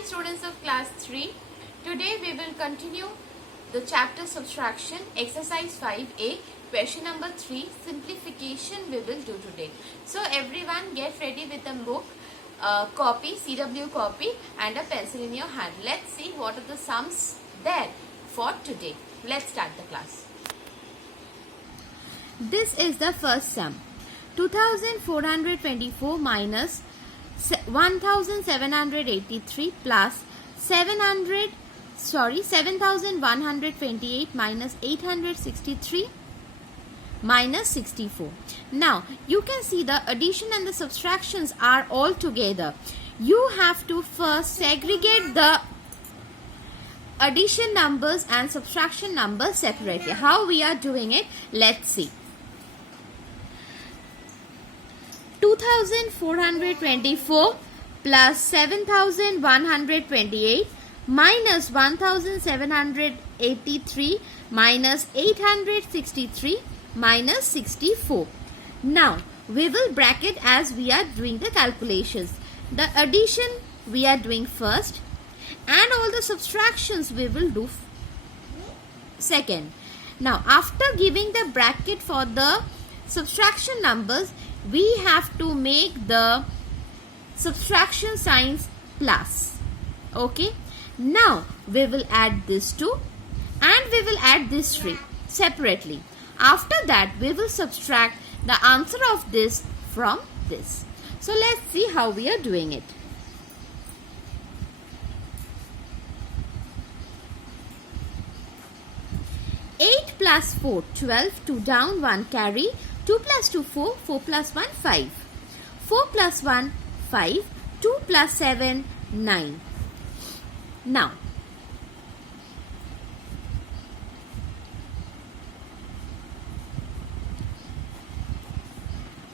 Hi students of class 3. Today we will continue the chapter subtraction, exercise 5a, question number 3, simplification we will do today. So everyone get ready with a book, copy, CW copy and a pencil in your hand. Let's see what are the sums there for today. Let's start the class. This is the first sum. 2424 minus 1783 plus 7128 minus 863 minus 64. Now you can see the addition and the subtractions are all together. You have to first segregate the addition numbers and subtraction numbers separately. How we are doing it? Let's see. 2424 plus 7128 minus 1783 minus 863 minus 64. Now we will bracket as we are doing the calculations. The addition we are doing first and all the subtractions we will do second. Now after giving the bracket for the subtraction numbers, we have to make the subtraction signs plus. Okay. Now we will add this 2 and we will add this 3 separately. After that we will subtract the answer of this from this. So let's see how we are doing it. Eight plus 4, 12, 2 down, 1 carry. 2 plus 2, 4, 4 plus 1, 5. 4 plus 1, 5. 2 plus 7, 9. Now,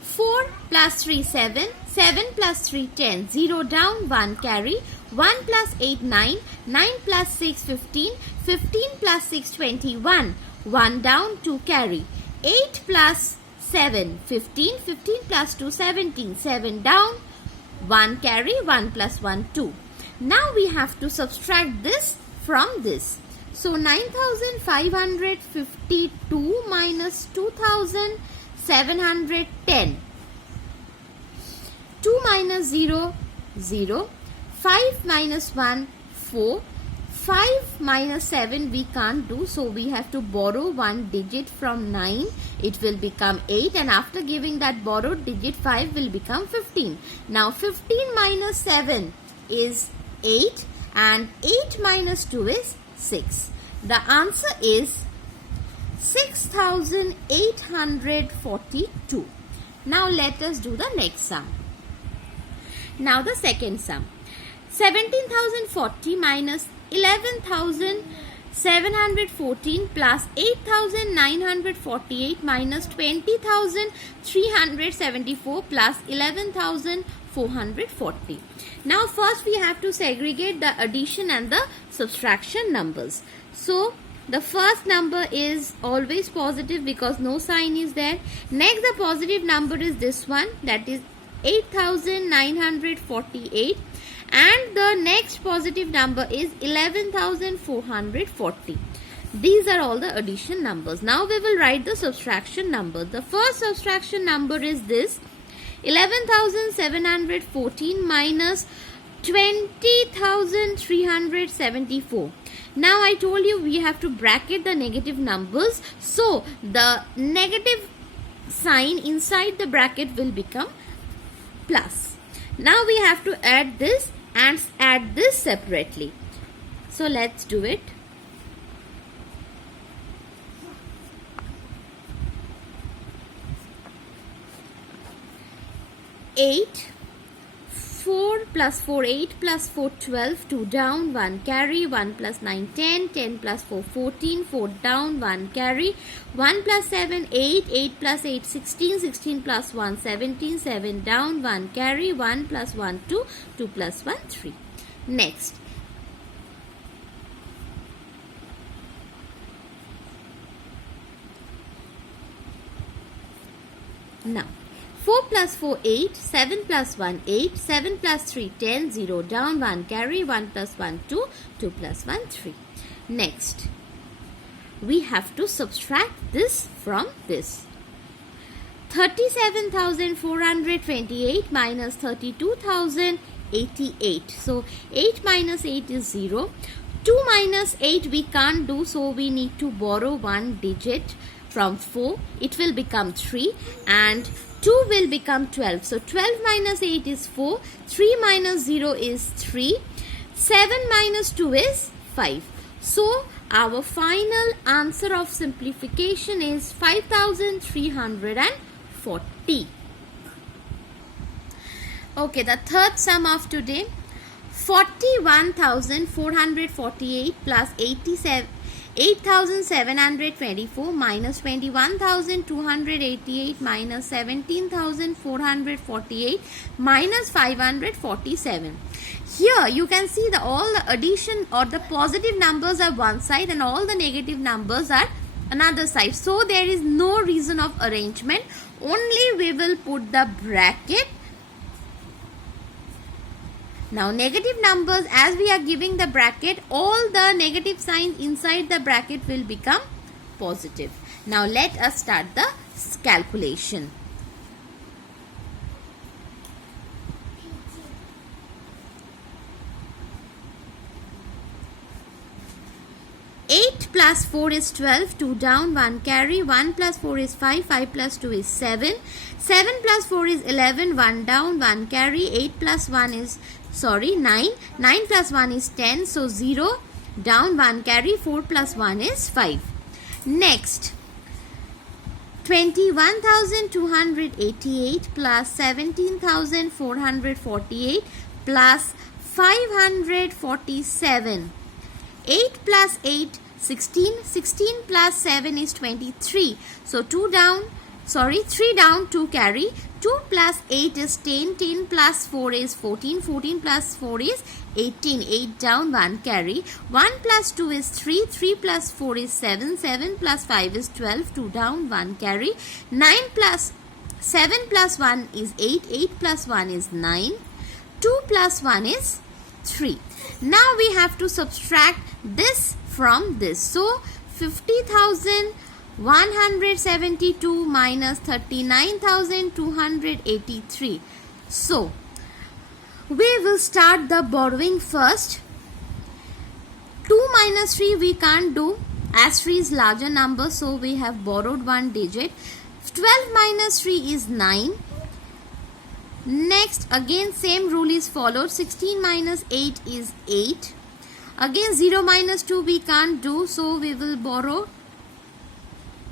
4 plus 3, 7. 7 plus 3, 10. 0 down, 1 carry. 1 plus 8, 9. 9 plus 6, 15. 15 plus 6, 21. 1 down, 2 carry. 8 plus 7, 15, 15 plus 2, 17, 7 down, 1 carry, 1 plus 1, 2. Now we have to subtract this from this. So 9552 minus 2710. 2 minus 0, 0. 5 minus 1, 4. 5 minus 7 we can't do, so we have to borrow one digit from 9. It will become 8, and after giving that borrowed digit 5 will become 15. Now 15 minus 7 is 8 and 8 minus 2 is 6. The answer is 6842. Now let us do the next sum. Now the second sum. 17,040 minus 11,714 plus 8,948 minus 20,374 plus 11,440. Now first we have to segregate the addition and the subtraction numbers. So the first number is always positive because no sign is there. Next the positive number is this one, that is 8,948. And the next positive number is 11,440. These are all the addition numbers. Now we will write the subtraction numbers. The first subtraction number is this, 11,714 minus 20,374. Now I told you we have to bracket the negative numbers. So the negative sign inside the bracket will become plus. Now we have to add this and add this separately. So let's do it. Eight, 4 plus 4, 8 plus 4, 12, 2 down, 1 carry, 1 plus 9, 10, 10 plus 4, 14, 4 down, 1 carry, 1 plus 7, 8, 8 plus 8, 16, 16 plus 1, 17, 7 down, 1 carry, 1 plus 1, 2, 2 plus 1, 3. Next. Now, 4 plus 4, 8. 7 plus 1, 8. 7 plus 3, 10. 0 down, 1 carry. 1 plus 1, 2. 2 plus 1, 3. Next, we have to subtract this from this. 37,428 minus 32,088. So 8 minus 8 is 0. 2 minus 8 we can't do, so we need to borrow one digit from 4. It will become 3 and 2 will become 12. So 12 minus 8 is 4. 3 minus 0 is 3. 7 minus 2 is 5. So our final answer of simplification is 5,340. Okay, the third sum of today. 41,448 plus 8,724 minus 21,288 minus 17,448 minus 547. Here you can see all the addition or the positive numbers are one side and all the negative numbers are another side. So there is no reason of arrangement. Only we will put the bracket. Now negative numbers, as we are giving the bracket, all the negative signs inside the bracket will become positive. Now let us start the calculation. Plus 4 is 12, 2 down, 1 carry, 1 plus 4 is 5, 5 plus 2 is 7, 7 plus 4 is 11, 1 down, 1 carry, 8 plus 1 is, 9, 9 plus 1 is 10, so 0 down, 1 carry, 4 plus 1 is 5. Next, 21,288 plus 17,448 plus 547. 8 plus 8, 16. 16 plus 7 is 23. So 3 down, 2 carry. 2 plus 8 is 10. 10 plus 4 is 14. 14 plus 4 is 18. 8 down, 1 carry. 1 plus 2 is 3. 3 plus 4 is 7. 7 plus 5 is 12. 2 down, 1 carry. 7 plus 1 is 8. 8 plus 1 is 9. 2 plus 1 is 3. Now we have to subtract this from this. So 50,172 minus 39,283. So we will start the borrowing first. 2 minus 3 we can't do, as 3 is larger number, so we have borrowed one digit. 12 minus 3 is 9. Next, again same rule is followed. 16 minus 8 is 8. Again 0 minus 2 we can't do, so we will borrow.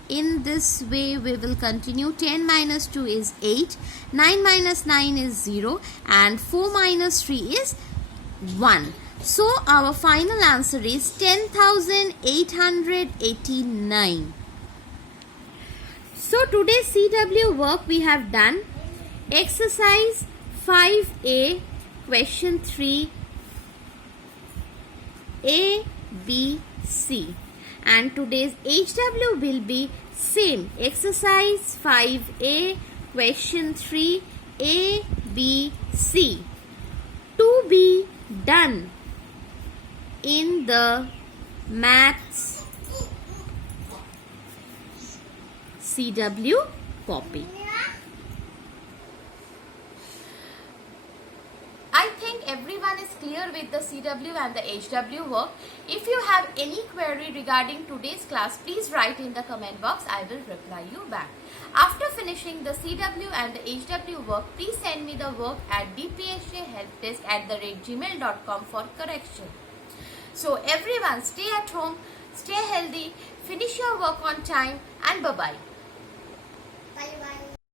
In this way we will continue. 10 minus 2 is 8. 9 minus 9 is 0. And 4 minus 3 is 1. So our final answer is 10,889. So today's CW work we have done. Exercise 5A, question 3, A, B, C. And today's HW will be same. Exercise 5A, question 3, A, B, C. To be done in the maths CW copy. I think everyone is clear with the CW and the HW work. If you have any query regarding today's class, please write in the comment box. I will reply you back. After finishing the CW and the HW work, please send me the work at dpsjhelpdesk@gmail.com for correction. So everyone, stay at home, stay healthy, finish your work on time, and bye-bye. Bye-bye.